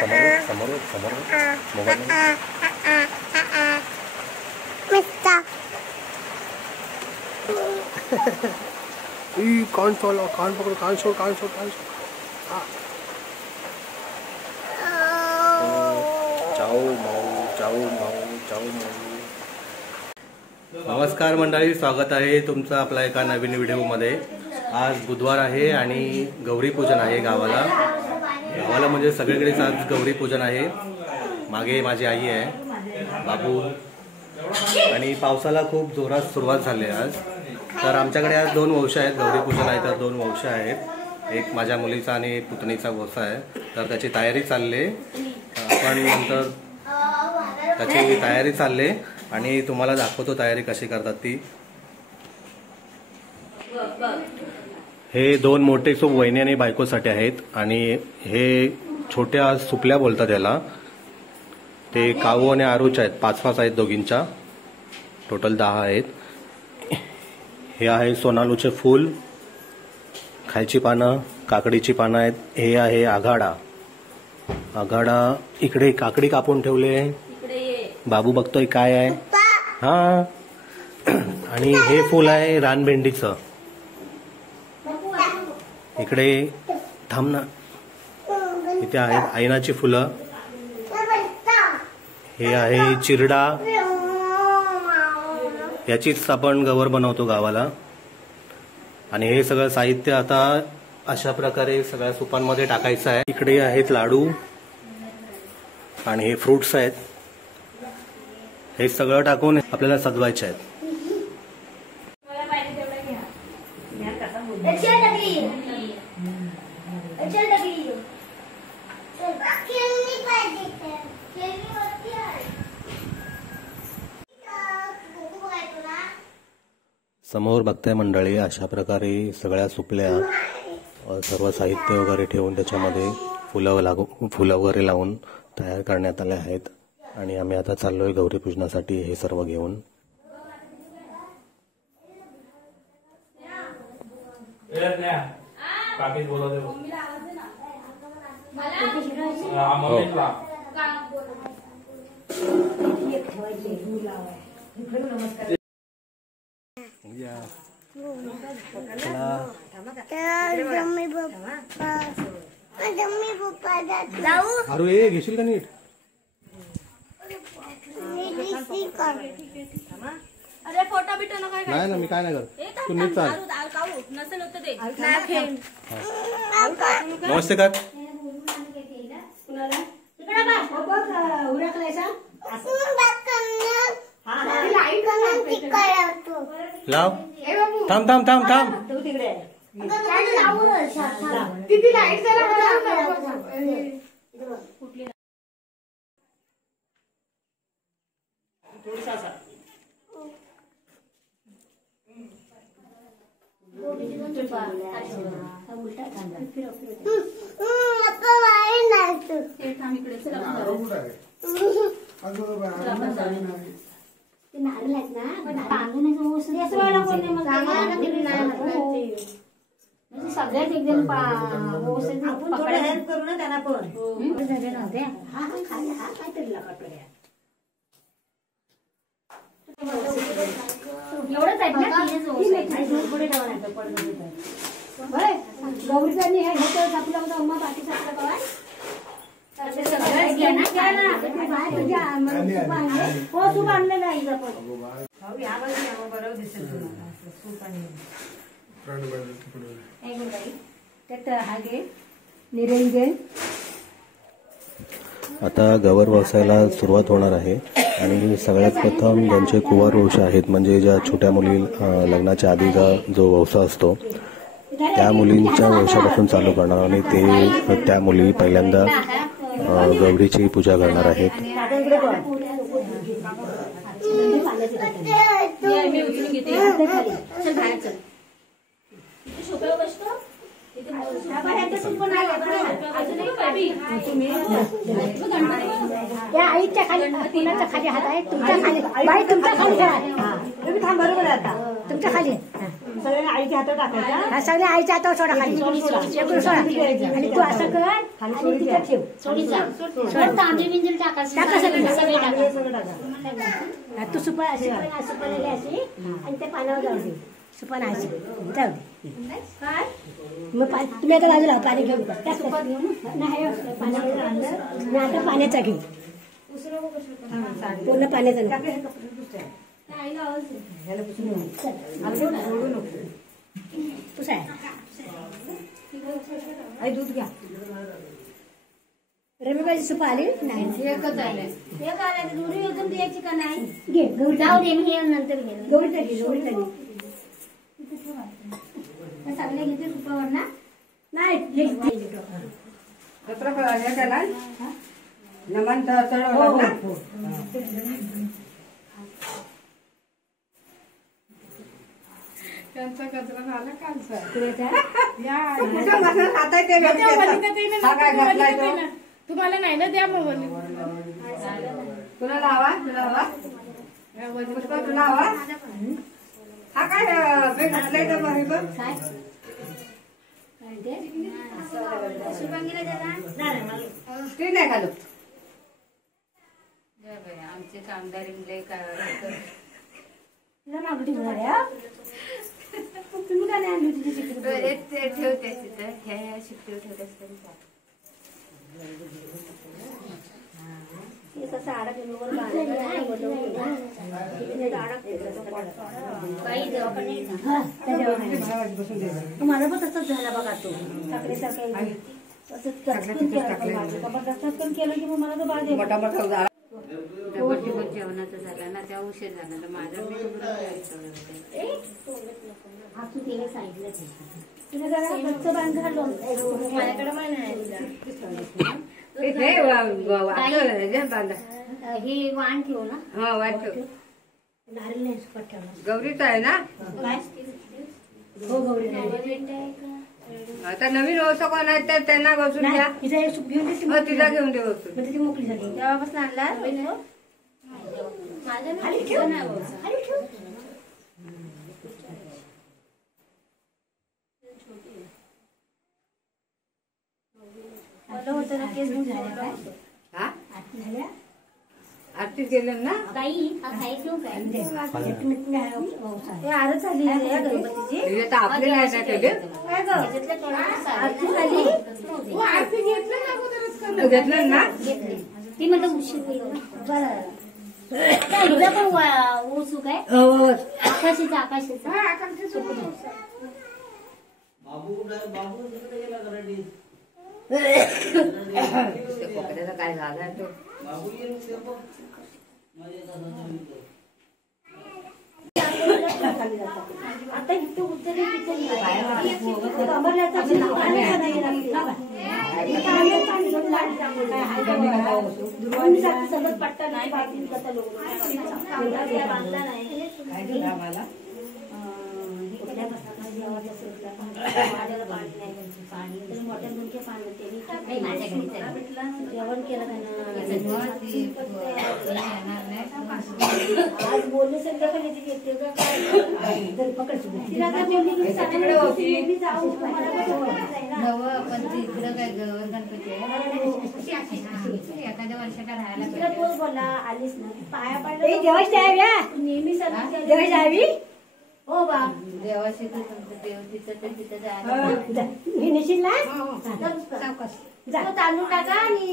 समोर मोबाईल कान छोड़ कान पकड़ो कान छोड़ कान छोड़ कान छोड़ जाओ माऊ जाओ माऊ जाओ माऊ। नमस्कार मंडळी, स्वागत आहे तुमचं आपल्या एका नवीन व्हिडिओमध्ये। आज बुधवार आहे आणि गौरी पूजन आहे गावाला म्हणजे सगळीकडेच आज गौरी पूजन आहे। मागे माझी आई आहे, बाबू, आणि पावसाला खूप जोरात सुरुवात झाली आज। तर आमच्याकडे आज दोन वंशा आहेत, गौरी पूजन आहे तर दोन वंशा आहेत। एक माझ्या मुलीचा आणि पुतणीचा वंशा आहे, तर त्याची तयारी चालली। आपण नंतर त्याची तयारी चालली आणि तुम्हाला दाखवतो तयारी कशी करतात ती। हे दोन मोठे सूप वहिनी आणि बायकोसाठी आहेत आणि हे छोट्या सुपल्या बोलतात त्याला। ते काऊ आणि आरूच्या आहेत, 5-5 आहेत दोघींच्या, टोटल 10 आहेत। हे आहे सोनालूचे फूल, खायची पानं, काकडीची पानं आहेत। हे आहे आघाडा, आघाडा इकडे काकडी कापून ठेवले, बाबू बघतोय काय आहे। हा, आणि हे फूल आहे रानभेंडीचं। इकडे थांब ना, इथे आहेत ऐनाची फुलं। हे आहे चिरडा, याचीच आपण गवर बनवतो गावाला। आणि हे सगळं साहित्य आता अशा प्रकारे सगळ्या सुपांमध्ये टाकायचं आहे। इकडे आहेत लाडू आणि हे फ्रुट्स आहेत, हे सगळं टाकून आपल्याला सजवायचे आहेत। समोर बघताय मंडळी, अशा प्रकारे सगळ्या सुपल्या सर्व साहित्य वगैरे ठेवून त्याच्यामध्ये फुलं वगैरे लावून तयार करण्यात आले आहेत। आणि आम्ही आता चाललोय गौरी पूजनासाठी हे सर्व घेऊन। अरे घेशील का नीट? अरे फोटो बिटो नाही ना, मी काय नाही करत, तू नीट चाल। नमस्ते कर लाव, थांब थांब थांब थांब। सगळ्यात एकदम थोडं हेल्प करू ना त्यांना पण। काहीतरी एवढंच आहेत ना, गौरीचा आपला अम्मा बाकी हो तू आणलेला आहे हागे निरंजन। आता गवर व्यवसायाला सुरुवात होणार आहे आणि सगळ्यात प्रथम ज्यांचे कुवार वंश आहेत, म्हणजे ज्या छोट्या मुली लग्नाच्या आधीचा जो वंश असतो त्या मुलींच्या वंशापासून चालू करणार आणि ते त्या मुली पहिल्यांदा गौरीची पूजा करणार आहेत। आईच्या खाली कुणाच्या खाली हात आहे, तुमच्या खाली बाई, तुमच्या खाली आहे तुम्ही थांब, बरोबर आहे आता तुमच्या खाली। सगळे आईच्या हातात टाकायचा. हा सगळे आईच्या हातावर सोडा खाली. शेकून सोडा. आणि तू असं कर आणि तिथं ठेव. तांदूळ बिंदूळ टाका सगळे टाका. तू सुपारी अशी आणि त्या पानावर जाऊ दे. सुपान अशी जाऊ दे. मग तुम्ही आता बाजूला पाणी घेऊन नाही आता पाण्याचा घे. पूर्ण पाण्याचा आई दूध घ्या. रमीबाईची सुपा आली नाही. एकच आले. एक आले दोन्ही एकदम द्यायची का नाही. घे गौरी जाऊ दे मी नंतर घे. गौरी तरी गौरी तरी सगळे घेते सुपावर ना. नाही नमन चढवलं. त्यांचा कचरा झाला कालचा. तुम्हाला नाही ना द्या मग तुला लावा तुला हवा तुला हवा. हा काय बेग घातलाय तर बघ ते नाही घालत. आमचे कामदार इंगले तुम्ही का नाही आणली तुझी चिकन? ठेवते तिथं ह्या शिकते ठेवते मला पण तसंच झालं बघा. तो साखरे साखरे केलं की मग मला तर बाळ दे. जेवणाचं झालं ना त्या उशीर झाला तर माझं मी माझ्याकडे हे वाण ठेवू ना. नारळ नाही सुपात ठेवला. गौरीच आहे ना. हो गौरी आता नवीन व्यवस्था कोण आहेत तर त्यांना बसून घ्या. तिला घेऊन दे बसून. त्याची मोकळी झाली. तेव्हापासून आणला माझ्या होतं ना केस हा आरती केलं ना. काही खाई ठेवू काय आरच झाली गणपतीची. आपले नाही ना केले. घेतलं ना. ती म्हणलं उशीर पण उत्सुक आहे. आकाशीचा आकाशीचा काय झालं तो आता इथं उतरले सगळं पट्टा नाही जेवण केलं आज बोलले संध्याकाळी पकड पण तिकडं काय गणपती एखाद्या वर्षाला राहायला तोच बोलला आलीस ना पाया पडला नेहमी जावी. हो बा देवाशी देव तिथं तर तिथं जायला तांदूळ टाका आणि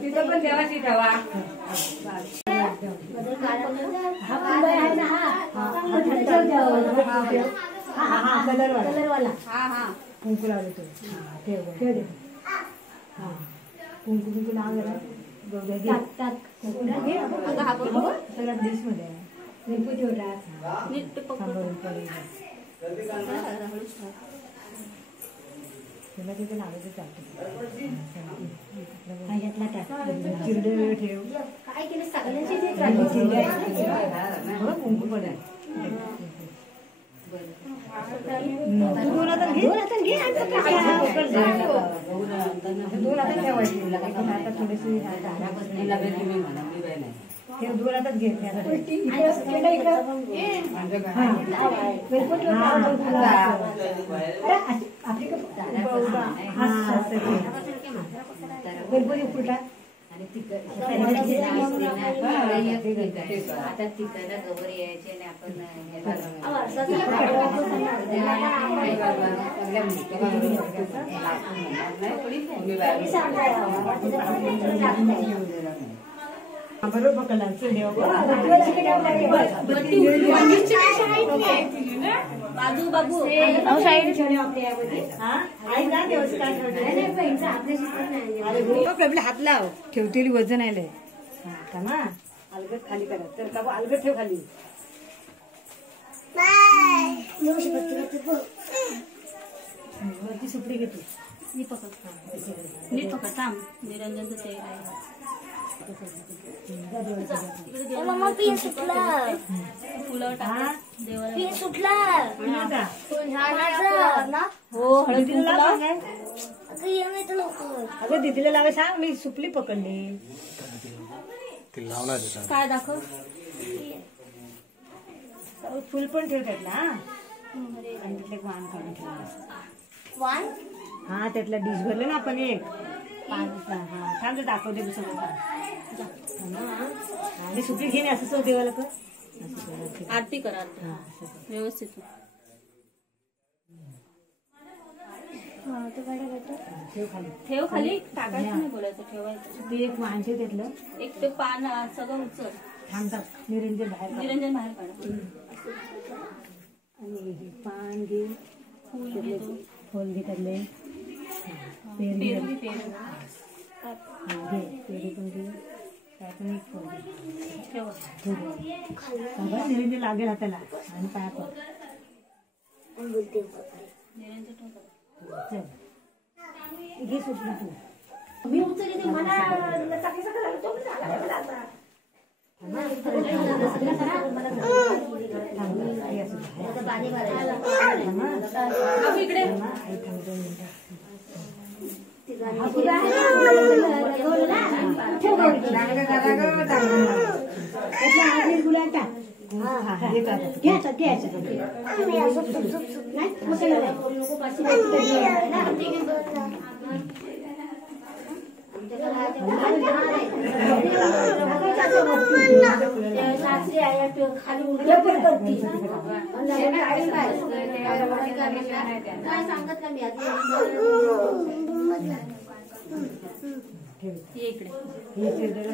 तिथं पण देवाची ठेवा. कलरवाला कुंकू लावले तो. ठेव कुंकू कुंकू लाव सगळ्या डिश मध्ये कुंकू त्याला तिथे लावायचं चालतं. चिरडे ठेव. काय केलं सगळ्यांची कुंकू पडाय. दोन आता ठेवायची. थोडीशी हे दुरातच घेत आता तिकडं गवर यायचे आणि आपण बरोबर हात लाव ठेवतेली वजन आलंय ना अलगद खाली करा तर बाबू अलगद ठेव खाली वरती सुपडी घेतो नीट पकड थांब निरंजनचं ते आहे मम्मा पीन सुटला फुलं टाका देवाला पीन सुटला हो हळदीला लाव लवकर अगं दीदीला लावा सांग मी सुपली पकडली ती लावणार आहे. काय दाखव फुल पण ठेव त्यातला आणि त्यातले एक वाण काढून ठेव वन हा त्यातला डिश भरले ना आपण एक पाच हा थांब दाखवते मी सगळं आणि सुपली घेणे असं सो देवाला कर आरती करा व्यवस्थित ठेव खाली टाकायचं नाही बोलायचं ठेवायचं ते एक वाण ठेव त्यातलं एक ते पान सगळं उचल थांबतात निरंजन बाहेर काढ. निरंजन बाहेर काढा आणि हे पान घे फुल त्यातले घेतो फुल घे त्यातले पेरू घे पेरू पेरू घे पेरू पण घे काय पण एक फुल घे ठेवा बाबा निरंजन लागेल हाताला आणि पाया पड निरंजन ठेवा चल घे सुटली तू मी उचलली ते मला इकडे सासरी आहे खाली उलट्या पण करते काय सांगत ना मी आधी ये इकडे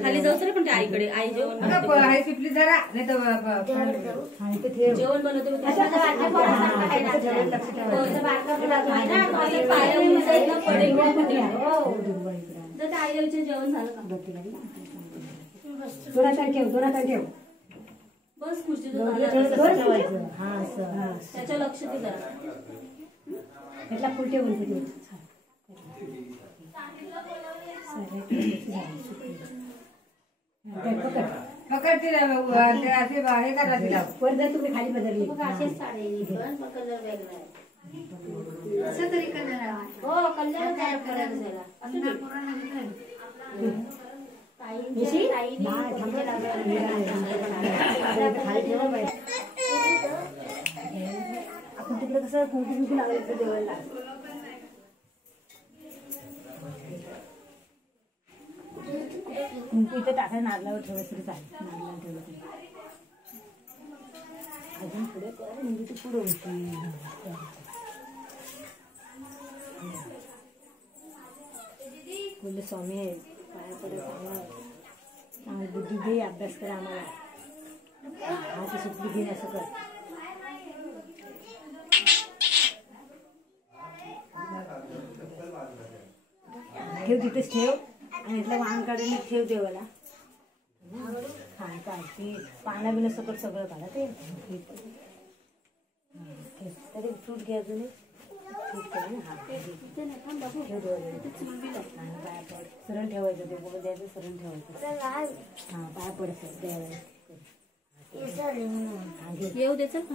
खाली जाऊ रे पण ते आईकडे आई जेवण आहे सुटली जरा नाही तर जेवण बनवते मी त्याच्या आईला विचार जेवण झालं का दोनात ठेव बस खुर्ची त्याच्या लक्ष दे जरा त्यातला फुल ठेवून पकड तिला असे हे करा तिला जर तुम्ही खाली बदलली असेच साडी पण कलर वेगळा आहे असं तरी कलर हो कलर तयार करायला झाला आपण तिकडे कसं कुंकू लावायचं देवाला कुंकू इथे टाकाय नारळावर ठेवायचं तरी चालेल नारळावर ठेवलं तरी अजून पुढे कर म्हणजे ती पुढे होती बोलले स्वामी आहे पाया पडे चांगला बुद्धी घे अभ्यास करा आम्हाला हा ती सुटली घेणे असं कर ठेव तिथेच ठेव आणि इथलं वाहन काढून ठेव देवाला हा चालते पाना बिना सकट सगळं काढा ते तरी फ्रूट घ्या अजून फ्रूट करा ना हा ठेव देवाला पाया पड सरळ ठेवायचं ते बोल द्यायचं सरळ ठेवायचं हा पाया पडायचं द्यायला येऊ द्यायचं का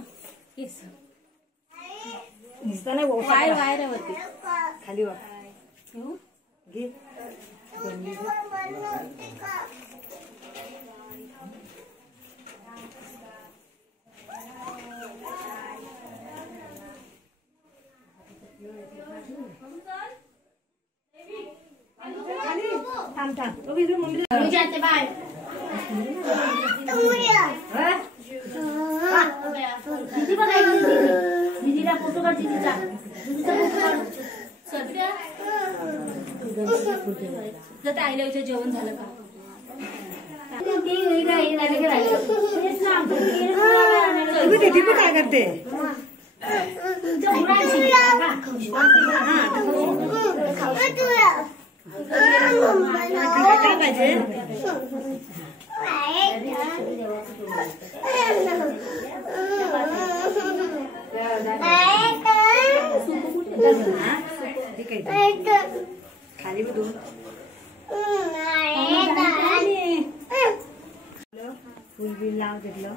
दिसतं नाही भाऊ पाय वायऱ्यावरती खाली वा घे दीदी बघायची दीदीला फोटो काढ दीदीचा सध्या आईला जेवण झालं का काय करते खाली भी दोन फुल बिल लाव घेतलं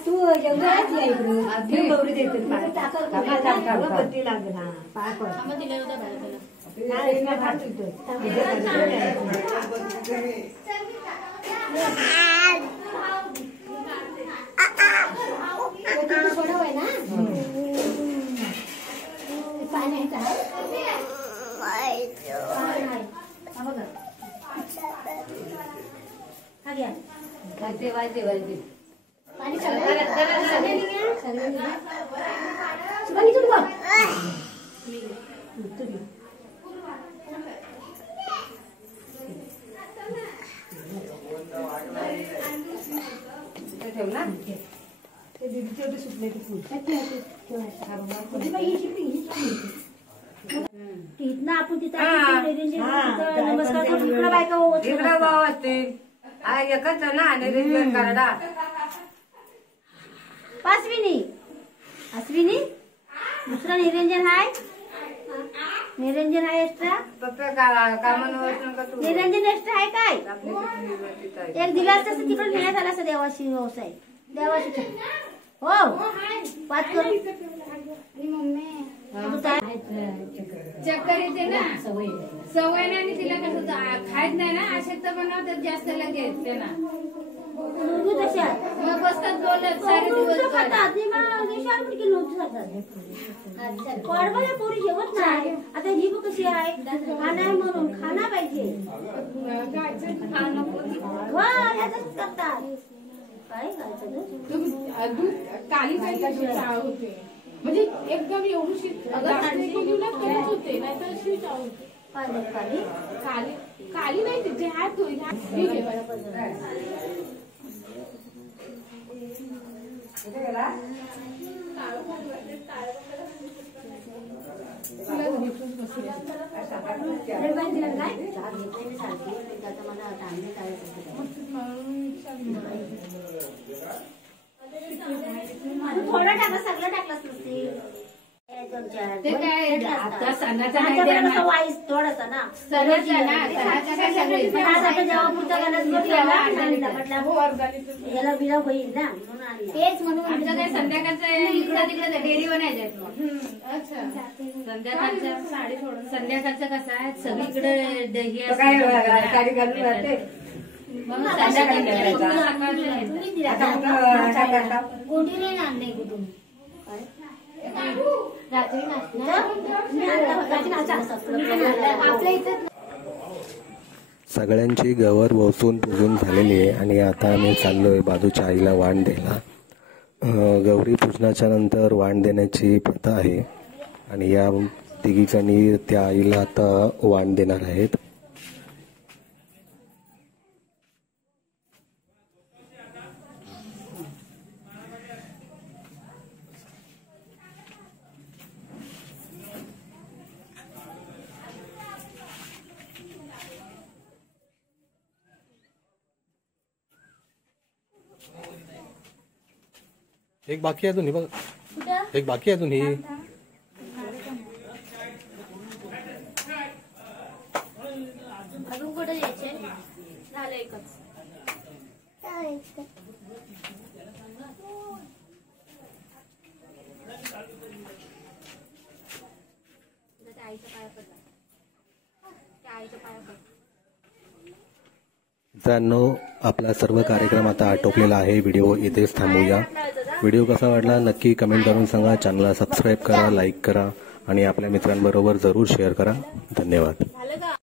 तू गौरी देते इथनं आपण नमस्कार करून इकडं बायका इकडं भाव असतील एकच ना निरंजन करडा अश्विनी अश्विनी दुसरा निरंजन आहे निरंजन आहे एक्स्ट्रा निरंजन एक्स्ट्रा आहे काय एक दिला असतं तिकडे नेण्यात आला असं देवाशी व्यवसाय देवाशी हो 5 करू चक्कर येते ना सवय नाही आणि तिला कसं खायच नाही ना असे तर बनवतात जास्त लगेच त्यांना मग बसतात बोलत सारे दिवस पोरी जेवत नाही आता ही बघ कशी आहे खाना म्हणून खाना पाहिजे करतात काय काली होते म्हणजे एकदम एवढी होते नाही तर काली नाही तिथे हात थोडं टाका सगळं टाकलंच नसते आता सणाचा वाईस थोडासा ना याला बिरा होईल ना तेच म्हणून आमचं काय संध्याकाळचं इकडं तिकडे डेअरी बनायचं संध्याकाळचं कसं आहे सगळीकडे दही गोटी नाही आणले कुठून रात्री आपल्या इथे सगळ्यांची गवर वसून पुजून झालेली आहे आणि आता आम्ही चाललोय बाजूच्या आईला वाण द्यायला. गौरी पूजनाच्या नंतर वाण देण्याची प्रथा आहे आणि या तिघीजणी त्या आईला आता वाण देणार आहेत. एक बाकी आहे अजून ही बघ, एक बाकी आहे अजून ही. अजून कुठे द्यायचे झालं एकच. मित्रांनो, आपला सर्व कार्यक्रम आता आटोपलेला आहे. व्हिडिओ इथेच थांबूया. व्हिडिओ कसा वाटला नक्की कमेंट करून सांगा. चॅनलला सबस्क्राईब करा, लाईक करा आणि आपल्या मित्रांबरोबर जरूर शेअर करा. धन्यवाद.